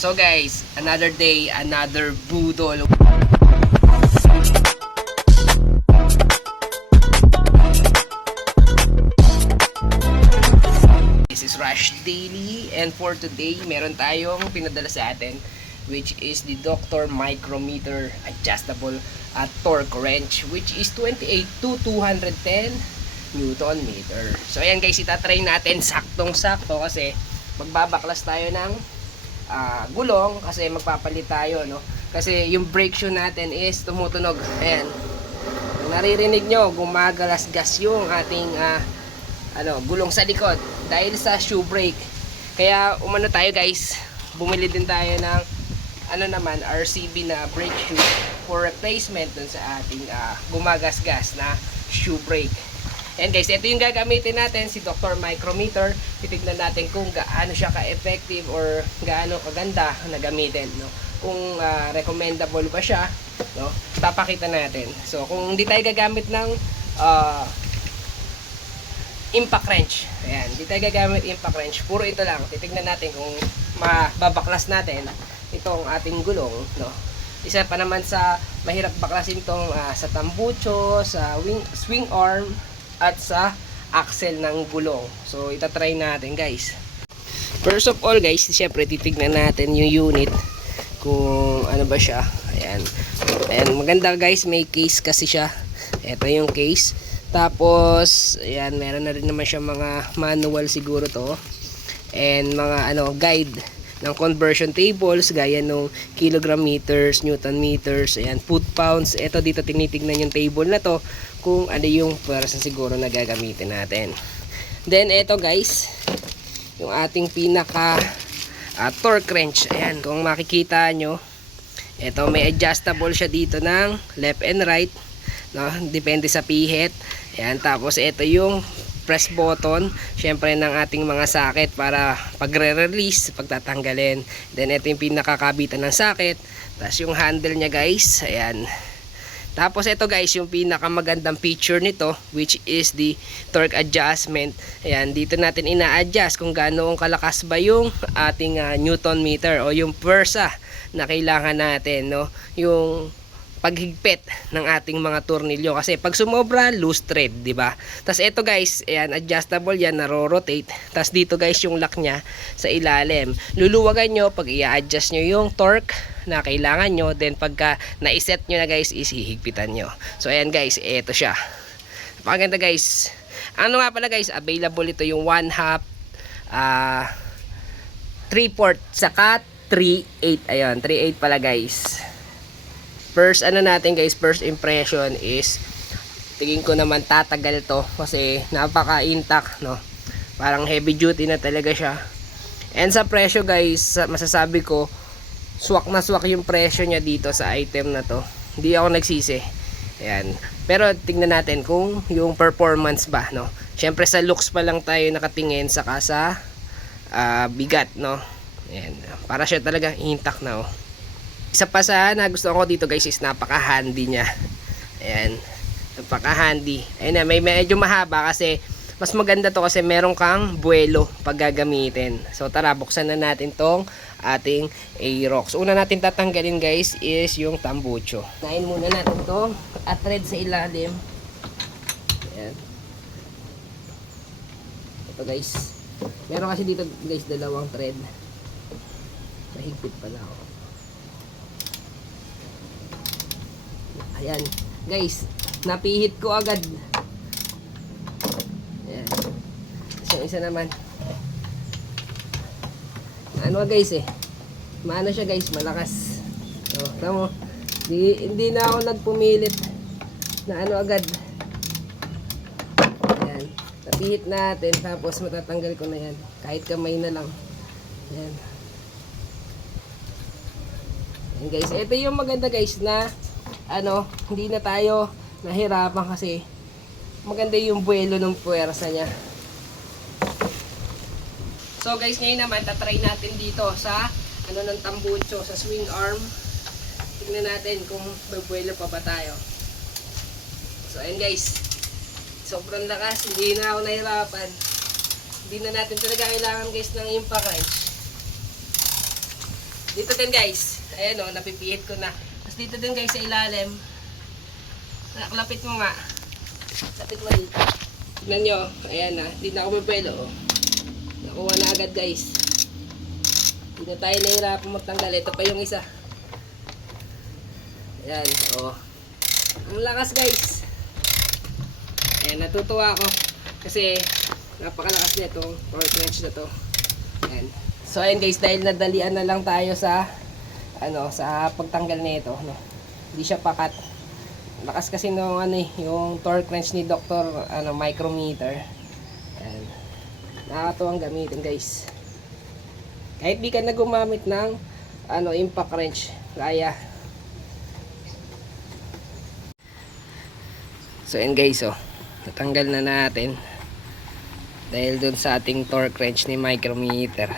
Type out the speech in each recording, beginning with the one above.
So guys, another day, another budol. This is Rush Daily, and for today, meron tayong pinadala sa atin, which is the Dr. Micrometer Adjustable Torque Wrench, which is 28 to 210 Newton meter. So ayan guys, itatry natin saktong-sakto kasi magbabaklas tayo ng gulong kasi magpapalit tayo, no? Kasi yung brake shoe natin is tumutunog. Ayan. Kung naririnig nyo, gumagalas-gas yung ating gulong sa likod dahil sa shoe brake. Kaya umano tayo guys, bumili din tayo ng RCB na brake shoe for replacement dun sa ating gumagasgas na shoe brake. And guys, ito yung gagamitin natin, si Dr. Micrometer. Titignan natin kung gaano siya ka-effective or gaano kaganda na gamitin, no? Kung recommendable ba siya, no? Papakita natin. So, kung hindi tayo gagamit ng impact wrench, ayan, hindi tayo gagamit impact wrench, puro ito lang. Titignan natin kung mababaklas natin itong ating gulong, no? Isa pa naman sa mahirap baklasin itong sa tambucho, sa swing arm, at sa axle ng gulong. So itatry natin guys. First of all guys, syempre titignan natin yung unit kung ano ba siya. Ayan. Ayan, maganda guys, may case kasi siya. Ito yung case. Tapos ayan, meron na rin naman siya mga manual siguro to. And mga guide ng conversion tables gaya ng kilogram meters, newton meters, ayan, foot pounds. Ito dito tinitignan yung table na to kung ano yung pwersa siguro na gagamitin natin. Then ito guys, yung ating pinaka torque wrench. Ayan, kung makikita nyo, ito may adjustable siya dito ng left and right, no? Depende sa pihit. Ayan, tapos ito yung press button, syempre ng ating mga socket para pagre-release, pagtatanggalin. Then ito yung pinakakabitan ng socket. Tapos yung handle niya guys, ayan. Tapos ito guys, yung pinakamagandang feature nito, which is the torque adjustment. Ayan, dito natin ina-adjust kung gaano kalakas ba yung ating newton meter o yung pwersa na kailangan natin, no? Yung paghigpit ng ating mga tornilyo kasi pag sumobra, loose thread, di ba? Tapos ito guys, ayan, adjustable yan, naro-rotate. Tapos dito guys, yung lock niya sa ilalim. Luluwagan nyo pag i-adjust nyo yung torque na kailangan nyo, then pagka na-set nyo na guys, isihigpitan nyo. So ayan guys, ito siya. Napakaganda guys. Ano nga pala guys, available ito yung 1/2, 3/4, saka 3/8. Ayun, 3/8 pala guys. First natin guys, first impression is tingin ko naman tatagal to kasi napaka intact, no? Parang heavy duty na talaga siya. And sa presyo guys, masasabi ko swak na swak yung presyo niya dito sa item na to. Hindi ako nagsisi. Ayan. Pero tingnan natin kung yung performance ba, no? Syempre sa looks pa lang tayo nakatingin, saka sa bigat, no? Ayan. Para siya talaga intact na, oh. Isa pa sa nagustuhan ko dito guys is napaka-handy niya. Ayan. Napaka-handy. Ayun na, may medyo mahaba kasi mas maganda to kasi meron kang buwelo pag gagamitin. So tara, buksan na natin tong ating Aerox. Una natin tatanggalin guys is yung tambucho. Nain muna natin tong thread sa ilalim. Ayan. Ito guys. Meron kasi dito guys dalawang thread. Mahigpit pala ako. Ayan, guys, napihit ko agad. Ayan. So, isa naman. Ano guys maano siya guys, malakas. So, tamo, hindi na ako nagpumilit na agad. Ayan, napihit natin, tapos matatanggal ko na yan. Kahit kamay na lang. Ayan. Ayan guys, ito yung maganda guys na hindi na tayo nahirapan kasi maganda yung buwelo ng puwersa niya. So guys, ngayon naman tatry natin dito sa ng tambucho, sa swing arm. Tingnan natin kung may buwelo pa ba tayo. So ayan guys, sobrang lakas, hindi na ako nahirapan. Hindi na natin talaga kailangan guys ng impact wrench. Dito din guys. Ayan o, napipihit ko na. Tapos dito din guys sa ilalim. Lapit mo nga. Lapit mo dito. Tignan nyo. Ayan na. Hindi na ako mapelo. Oh. Nakuha na agad guys. Hindi na tayo nahirapan magtanggal. Ito pa yung isa. Ayan. O. Ang lakas guys. Ayan. Natutuwa ako. Kasi napakalakas nito. Torque wrench na to. Ayan. So ayan guys. Dahil nadalian na lang tayo sa sa pagtanggal nito. No? Hindi siya pakat. Lakas kasi nung yung torque wrench ni Dr. Micrometer. Ayan. Nakakatuwang gamitin guys. Kahit di ka na gumamit ng impact wrench, kaya. So ayan guys, natanggal na natin dahil dun sa ating torque wrench ni Micrometer.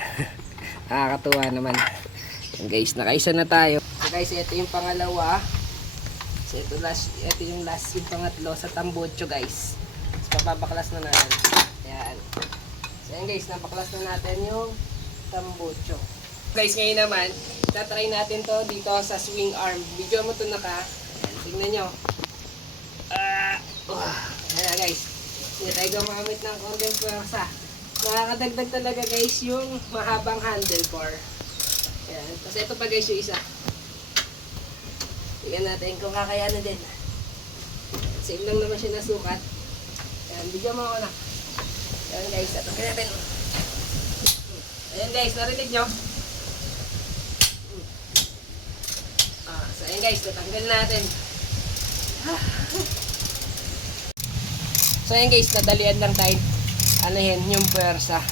Nakakatuwa naman. Ayan guys, nakaisa na tayo. So guys, ito yung pangalawa. So ito yung last, yung pangatlo sa tambocho guys. So papabaklas na natin. Ayan. So ayan guys, napaklas na natin yung tambocho. Guys, ngayon naman, tatry natin to dito sa swing arm. Video mo to naka. Ayan, tingnan nyo. Ayan na guys. Hindi tayo gumamit ng konting pwersa. Nakakadagdag talaga guys yung mahabang handlebar. Ayan. Tapos ito pa guys yung isa. Tingnan natin kung kakayanan din. Same lang naman siya nasukat. Ayan, bigyan mo ako na. Ayan guys, tatanggalin natin. Ayan guys, narinig nyo? So ayan guys, tatanggalin natin. So ayan guys, nadalian lang tayo. Yung pwersa.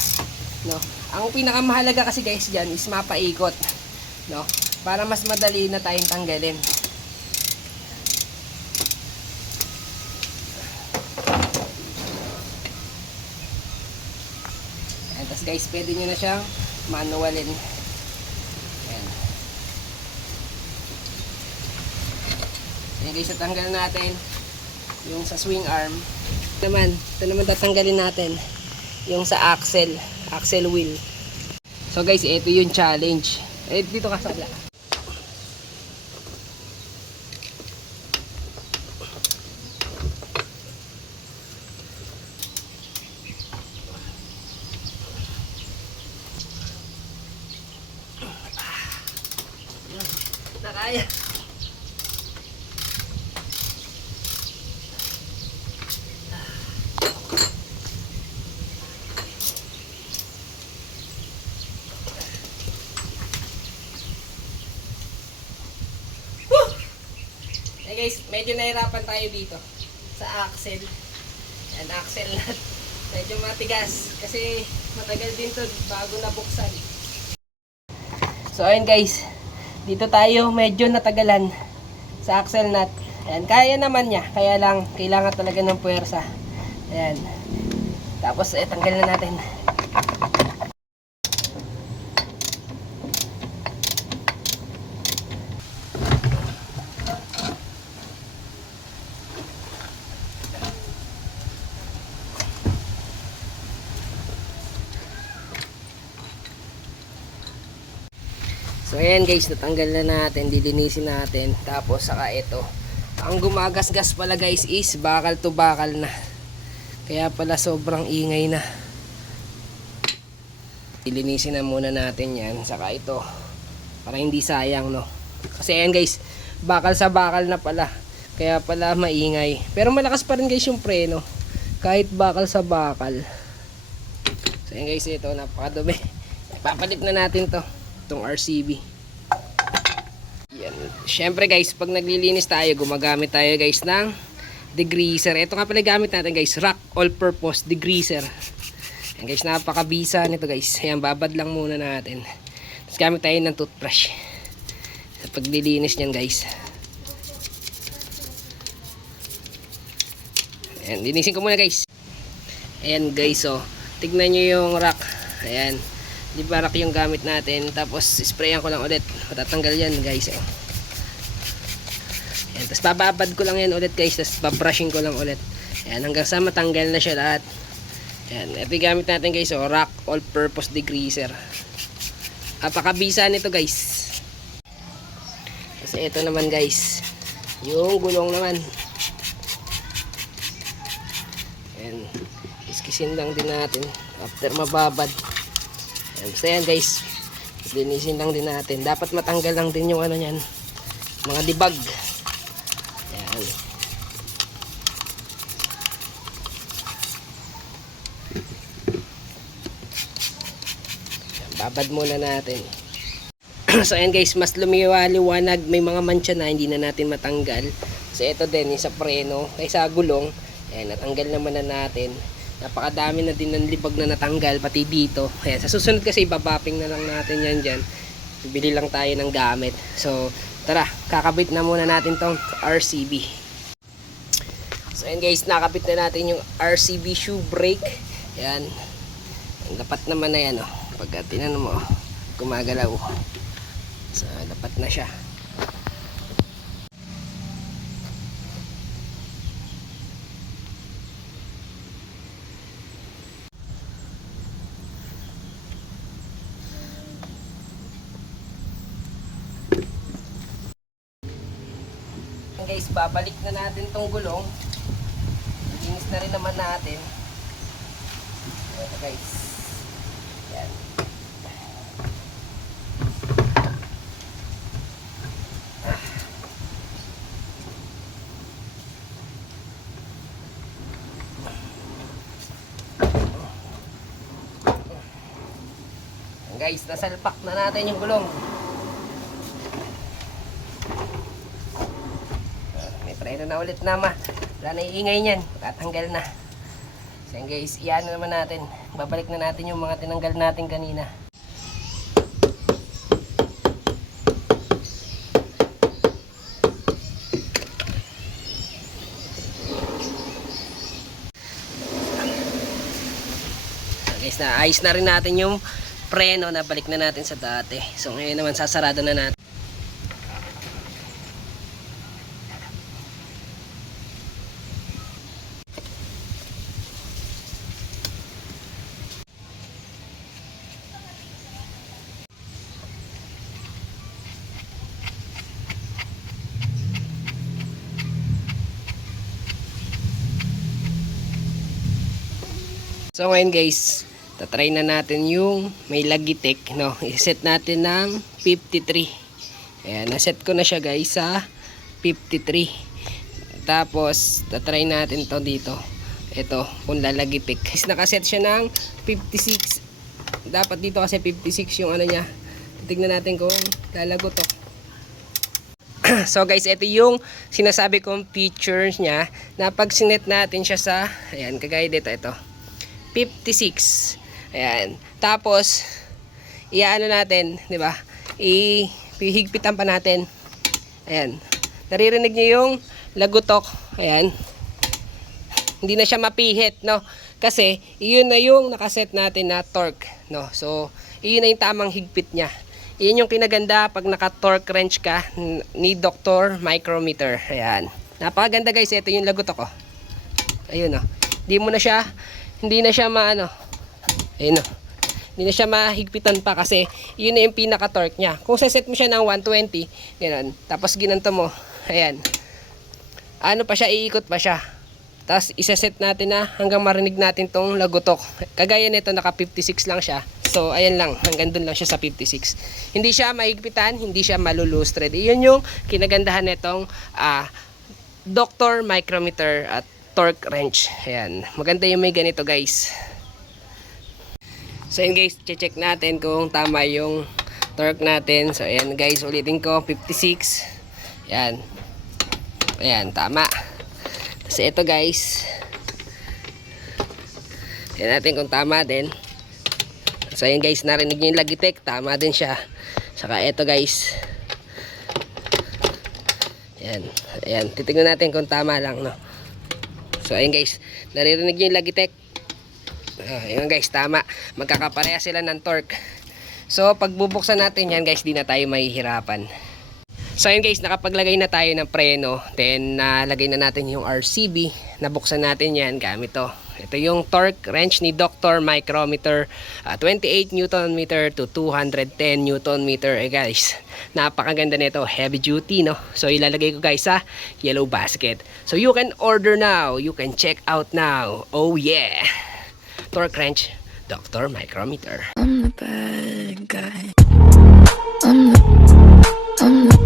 No? Ang pinakamahalaga kasi guys dyan is mapaikot. No? Para mas madali na tayong tanggalin. Ayan, tas guys, pwede nyo na siyang manualin. Ayan. Ayan guys, tatanggalin natin yung sa swing arm. Ito naman tatanggalin natin yung sa axle wheel. So guys, ito yung challenge. Dito ka sa kabila. Nakaya. Hey guys, medyo nahirapan tayo dito sa axle. Yan, axle nut. Medyo matigas kasi matagal din to bago nabuksan. So ayun guys, dito tayo medyo natagalan sa axle nut. Ayan, kaya naman niya, kaya lang kailangan talaga ng puwersa. Ayan. Tapos tanggal na natin. So ayan guys, natanggal na natin, dilinisin natin. Tapos saka ito. Ang gumagasgas pala guys is bakal to bakal na. Kaya pala sobrang ingay na. Dilinisin na muna natin yan. Saka ito. Para hindi sayang, no. Kasi ayan guys, bakal sa bakal na pala. Kaya pala maingay. Pero malakas pa rin guys yung preno. Kahit bakal sa bakal. So ayan guys, ito napakadumi. Ipapalit na natin to. Itong RCB. Yan. Syempre guys, pag naglilinis tayo, gumagamit tayo guys ng degreaser. Ito nga pala gamit natin guys, Rock All-Purpose Degreaser. Yan guys, napakabisa nito guys. Ayan, babad lang muna natin. Tapos gamit tayo ng toothbrush sa paglilinis nyan guys. Ayan, linisin ko muna guys. Ayan guys, tignan nyo yung rock. Ayan. Di ba rock yung gamit natin. Tapos sprayan ko lang ulit. Matatanggal yan guys. Ayan, tapos bababad ko lang yan ulit guys. Tapos babrushing ko lang ulit. Ayan, hanggang sa matanggal na siya lahat. Ayan, ito yung gamit natin guys. Rock All-Purpose Degreaser. Napakabisa nito guys. Kasi ito naman guys, yung gulong naman. Ayan, iskisin lang din natin after mababad. Ayan, basta yan guys, linisin lang din natin. Dapat matanggal lang din yung ano yan, mga dibag. Ayan. Babad muna natin. So ayan guys, mas lumiwaliwanag, may mga mancha na hindi na natin matanggal. So ito din, yung sa preno, kaysa gulong, ayan, natanggal naman na natin. Napakadami na din ng libag na natanggal, pati dito. Ayan, sa susunod kasi ibabapping na lang natin yan dyan. Bibili lang tayo ng gamit. So tara, kakabit na muna natin tong RCB. So ayan guys, nakabit na natin yung RCB shoe brake. Ayan, ang dapat naman na yan, oh. Pagka tinanong mo, gumagalaw. So, dapat na siya. Guys, babalik na natin tong gulong. Linis na rin naman natin. Ito guys. Yan. Guys, nasalpak na natin yung gulong. May preno na ulit naman. Wala na iingay niyan. Tatanggal na. So guys, iyan na naman natin. Babalik na natin yung mga tinanggal natin kanina. So guys, naayos na rin natin yung preno na balik na natin sa dati. So ngayon naman sasarado na natin. So ngayon guys, tatry na natin yung may Logitech, no? I-set natin ng 53. Ayan, naset ko na siya guys sa 53. Tapos, tatry natin to dito. Ito, kung Logitech. Nakaset siya ng 56. Dapat dito kasi 56 yung ano niya. Tignan natin kung lalago to. So guys, ito yung sinasabi kong features niya na pag sinet natin siya sa, ayan, kagaya dito, ito. 56. Ayan. Tapos, iaano natin, di ba? Ihigpitan pa natin. Ayan. Naririnig niyo yung lagutok. Ayan. Hindi na siya mapihit, no? Kasi, iyon na yung nakaset natin na torque, no? So, iyon na yung tamang higpit niya. Iyon yung kinaganda pag naka-torque wrench ka ni Dr. Micrometer. Ayan. Napakaganda guys. Ito yung lagutok, oh. Ayun, oh. Hindi na siya maano. Ayun, oh. Hindi na siya mahigpitan pa kasi yun na yung pinaka-torque niya. Kung saset mo siya ng 120, ganun, tapos ginanto mo, ayan. Ano pa siya, iikot pa siya. Tapos isaset natin na hanggang marinig natin tong lagutok. Kagaya nito, naka 56 lang siya. So, ayan lang, hanggang dun lang siya sa 56. Hindi siya mahigpitan, hindi siya malulose thread. Iyon yung kinagandahan nitong Dr. Micrometer at torque wrench. Ayan. Maganda yung may ganito guys. So ayan guys, check natin kung tama yung torque natin. So ayan guys, ulitin ko, 56. Ayan. Ayan, tama. Kasi ito guys, tignan natin kung tama din. So ayan guys, narinig nyo yung Logitech, tama din siya. Saka ito guys, ayan. Ayan, titignan natin kung tama lang, no? So ayun guys, naririnig nyo yung Logitech. Ayun guys, tama. Magkakapareha sila ng torque. So pag bubuksan natin yan guys, di na tayo mahihirapan. So ayun guys, nakapaglagay na tayo ng preno. Then nalagay na natin yung RCB. Nabuksan natin yan gamit to. Ito yung torque wrench ni Dr. Micrometer, 28 Newton meter to 210 Newton meter. Guys, napakaganda nito, heavy duty, no? So ilalagay ko guys sa yellow basket. So you can order now, you can check out now. Oh yeah, torque wrench, Dr. Micrometer. I'm the bad guy. I'm the